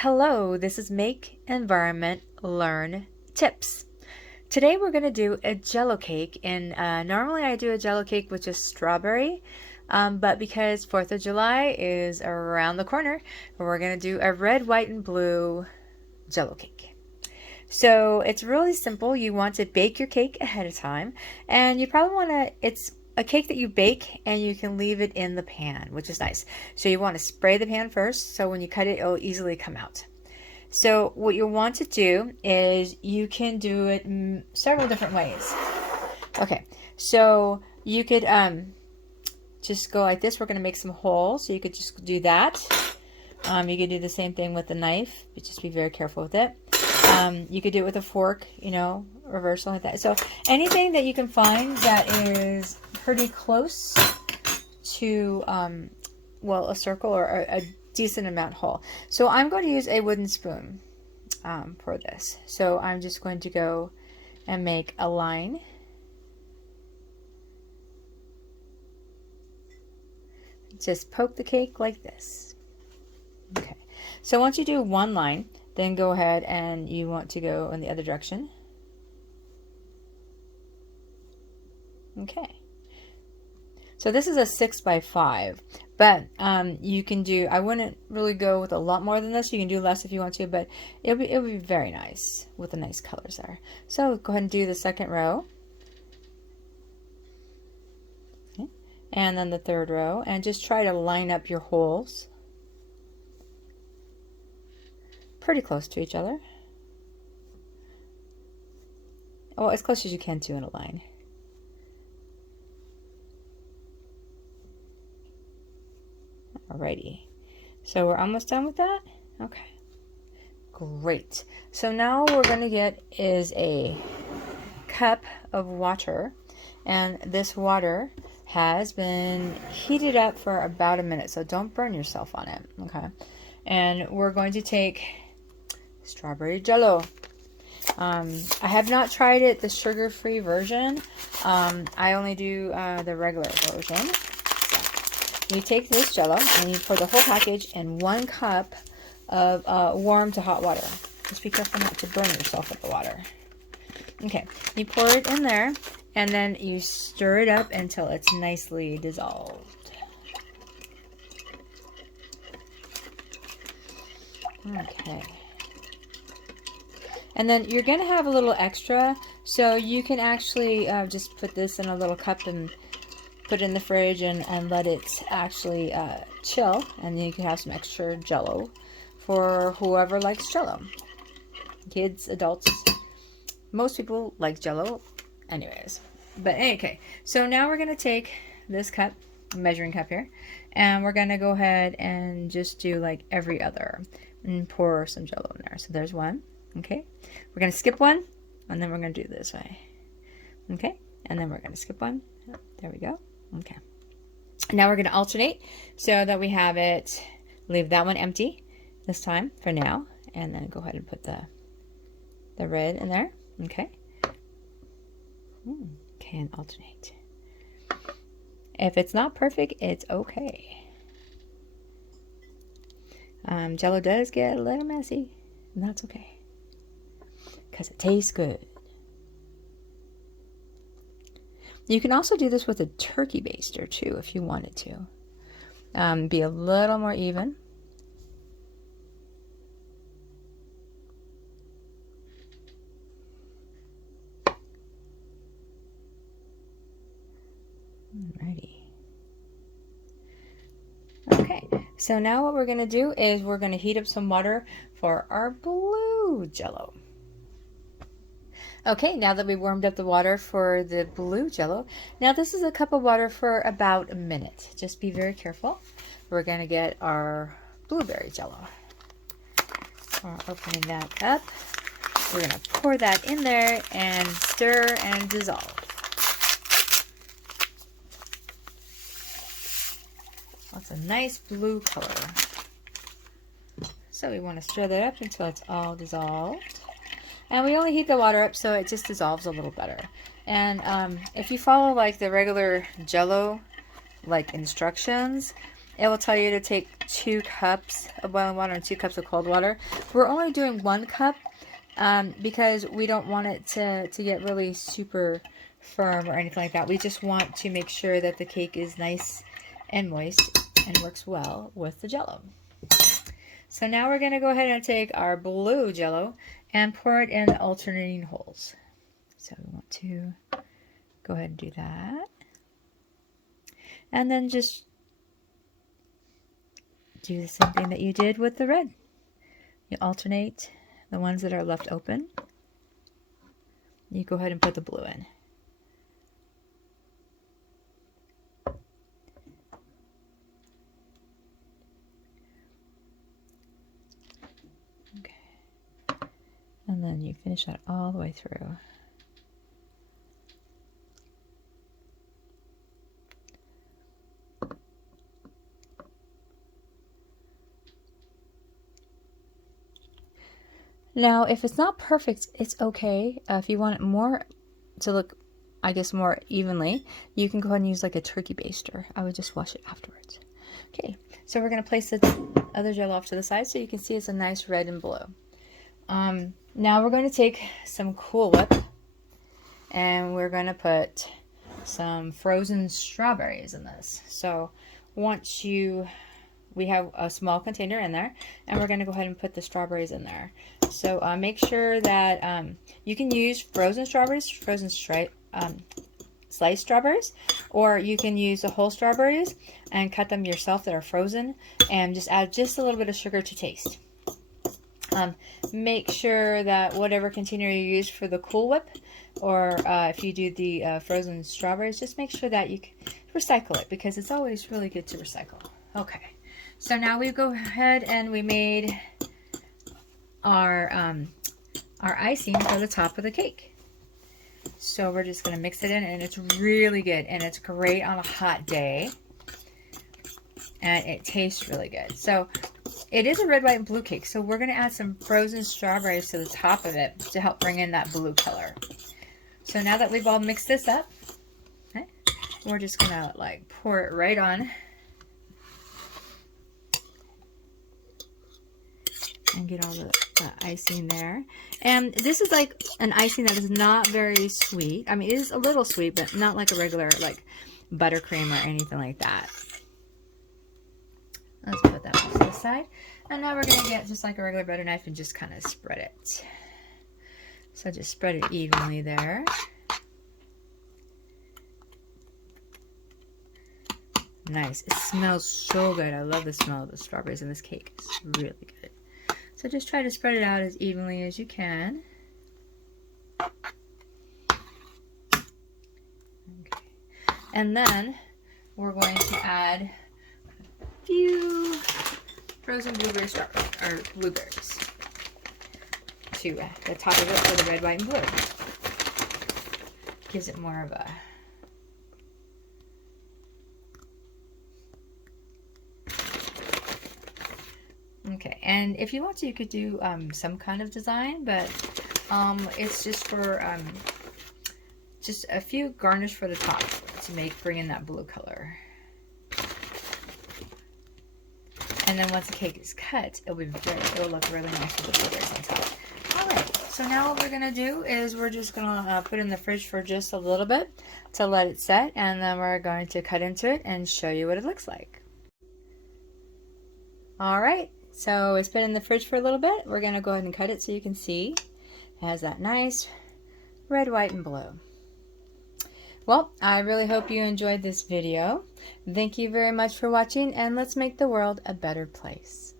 Hello, this is Make Environment Learn Tips. Today we're going to do a Jell-O cake, and normally I do a Jell-O cake with just strawberry, but because 4th of July is around the corner, we're going to do a red, white, and blue Jell-O cake. So it's really simple. You want to bake your cake ahead of time, and you probably want to, it's a cake that you bake and you can leave it in the pan, which is nice. So you want to spray the pan first, so when you cut it, it'll easily come out. So what you'll want to do is you can do it several different ways. Okay, so you could just go like this. We're going to make some holes, so you could just do that. You could do the same thing with the knife, but just be very careful with it. You could do it with a fork, reversal like that. So anything that you can find that is pretty close to, well, a circle or a decent amount hole. So I'm going to use a wooden spoon for this. So I'm just going to go and make a line. Just poke the cake like this. Okay. So once you do one line, then go ahead and you want to go in the other direction. Okay. So this is a 6x5, but you can do, I wouldn't really go with a lot more than this. You can do less if you want to, but it'll be very nice with the nice colors there. So go ahead and do the second row. Okay. And then the third row, and just try to line up your holes pretty close to each other. Well, as close as you can to in a line. Alrighty, so we're almost done with that. Okay, great. So now what we're going to get is a cup of water, and this water has been heated up for about a minute, so don't burn yourself on it. Okay, and we're going to take strawberry Jell-O. I have not tried it, the sugar-free version. I only do the regular version. You take this Jell-O and you pour the whole package in 1 cup of warm to hot water. Just be careful not to burn yourself with the water. Okay, you pour it in there and then you stir it up until it's nicely dissolved. Okay. And then you're going to have a little extra, so you can actually just put this in a little cup and put it in the fridge and let it actually chill, and then you can have some extra Jell-O for whoever likes Jell-O. Kids, adults, most people like Jell-O anyways. But okay, so now we're going to take this cup, measuring cup here, and we're going to go ahead and just do like every other and pour some Jell-O in there. So there's one. Okay, we're going to skip one, and then we're going to do it this way. Okay, and then we're going to skip one. There we go. Okay, now we're going to alternate so that we have it, leave that one empty this time for now, and then go ahead and put the red in there. Okay. Okay, and alternate. If it's not perfect, it's okay. Jell-O does get a little messy, and that's okay, because it tastes good. You can also do this with a turkey baster too if you wanted to. Be a little more even. Alrighty. Okay, so now what we're going to do is we're going to heat up some water for our blue Jell-O. Okay, now that we warmed up the water for the blue Jell-O, now this is a cup of water for about a minute. Just be very careful. We're going to get our blueberry Jell-O. We're opening that up. We're going to pour that in there and stir and dissolve. That's a nice blue color. So we want to stir that up until it's all dissolved. And we only heat the water up so it just dissolves a little better. And if you follow like the regular Jell-O like instructions, it will tell you to take 2 cups of boiling water and 2 cups of cold water. We're only doing 1 cup because we don't want it to get really super firm or anything like that. We just want to make sure that the cake is nice and moist and works well with the Jell-O. So now we're going to go ahead and take our blue Jell-O and pour it in alternating holes. So we want to go ahead and do that. And then just do the same thing that you did with the red. You alternate the ones that are left open. You go ahead and put the blue in. Okay. And then you finish that all the way through. Now, if it's not perfect, it's okay. If you want it more to look, I guess, more evenly, you can go ahead and use like a turkey baster. I would just wash it afterwards. Okay, so we're going to place the other Jell-O off to the side so you can see it's a nice red and blue. Now we're going to take some Cool Whip and we're going to put some frozen strawberries in this. So once we have a small container in there, and we're going to go ahead and put the strawberries in there. So make sure that you can use frozen strawberries, sliced strawberries, or you can use the whole strawberries and cut them yourself that are frozen, and just add just a little bit of sugar to taste. Make sure that whatever container you use for the Cool Whip, or if you do the frozen strawberries, just make sure that you can recycle it, because it's always really good to recycle. Okay. So now we go ahead and we made our icing for the top of the cake. So we're just going to mix it in, and it's really good, and it's great on a hot day, and it tastes really good. So it is a red, white, and blue cake, so we're going to add some frozen strawberries to the top of it to help bring in that blue color. So now that we've all mixed this up, okay, we're just going to like pour it right on. And get all the icing there. And this is like an icing that is not very sweet. I mean, it is a little sweet, but not like a regular like buttercream or anything like that. Let's put that off to the side. And now we're going to get just like a regular butter knife and just kind of spread it. So just spread it evenly there. Nice. It smells so good. I love the smell of the strawberries in this cake. It's really good. So just try to spread it out as evenly as you can. Okay. And then we're going to add a few frozen blueberries to the top of it for the red, white, and blue. Gives it more of a okay, and if you want to, you could do some kind of design, but it's just for just a few garnish for the top to bring in that blue color. And then once the cake is cut, it will look really nice with the blueberries on top. All right, so now what we're gonna do is we're just gonna put it in the fridge for just a little bit to let it set, and then we're going to cut into it and show you what it looks like. All right. So it's been in the fridge for a little bit. We're going to go ahead and cut it so you can see. It has that nice red, white, and blue. Well, I really hope you enjoyed this video. Thank you very much for watching, and let's make the world a better place.